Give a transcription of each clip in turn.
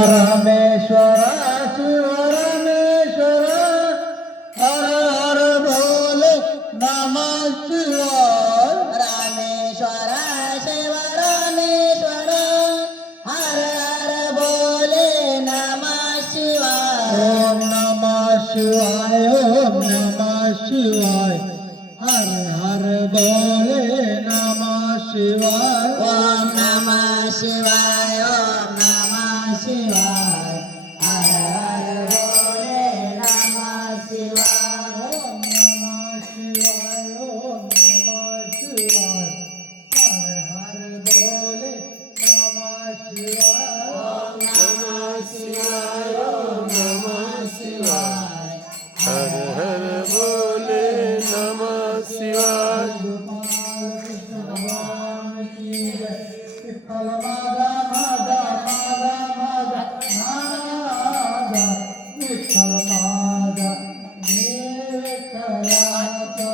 रामेश्वर शिव रामेश्वर हर हर भोले नमः शिवाय रामेश्वर शिव रामेश्वर हर हर बोले नमः शिवाय ओम नमः शिवाय ओम नमः शिवाय हर हर भोले नमः शिवाय ओम नमः शिवाय ओम नमः शिवाय हर हर बोले नमः शिवाय ओम नमः शिवाय ओम नमः शिवाय हर हर भोले नमः शिवाय ओम नमः शिवाय ओम नमः शिवाय हर हर बोले नमः शिवाय। गोपाल कृष्ण भगवान की जय। विठ्ठल माझा माझा माझा माझा माझा विठ्ठल माझा हे विठ्ठलाचा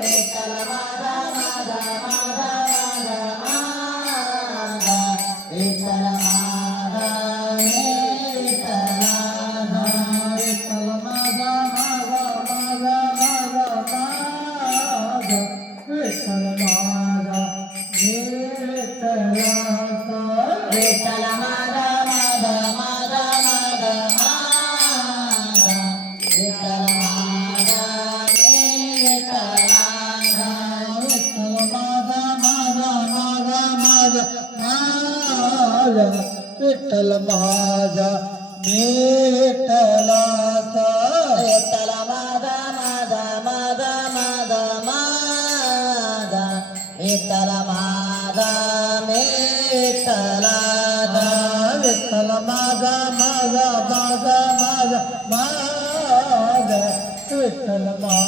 विठ्ठल माझा माझा माझा माझा माझा विठ्ठल माझा हे विठ्ठलाचा विठ्ठल माझा माझा माझा माझा माझा विठ्ठल माझा हे विठ्ठलाचा विठ्ठल माझा माझा माझा माझा माझा विठ्ठल माझा हे विठ्ठलाचा विठ्ठल माझा माझा माझा माझा माझा विठ्ठल माझा मी विठ्ठलाचा विठ्ठल माझा माझा माझा माझा माझा विठ्ठल माझा मी विठ्ठलाचा विठ्ठल माझा माझा माझा माझा माझा विठ्ठल माझा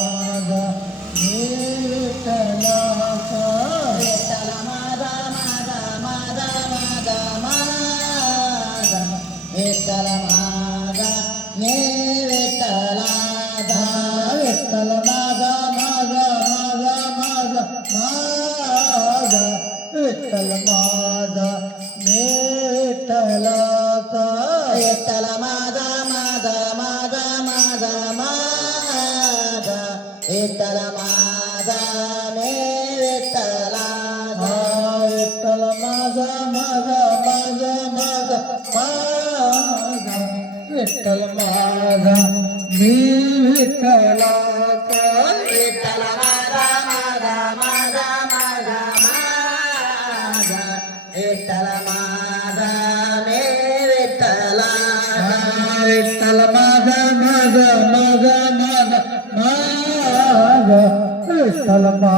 मी विठ्ठलाचा विठ्ठल माझा माझा माझा माझा माझा विठ्ठल माझा मी विठ्ठलाचा विठ्ठल माझा माझा माझा माझा माझा विठ्ठल माझा मी विठ्ठलाचा विठ्ठल माझा माझा माझा माझा माझा विठ्ठल माझा मी विठ्ठलाचा विठ्ठल माझा माझा माझा माझा माझा विठ्ठल माझा मी विठ्ठलाचा विठ्ठल माझा माझा माझा माझा माझा विठ्ठल माझा मी विठ्ठलाचा विठ्ठल माझा माझा माझा माझा माझा विठ्ठल माझा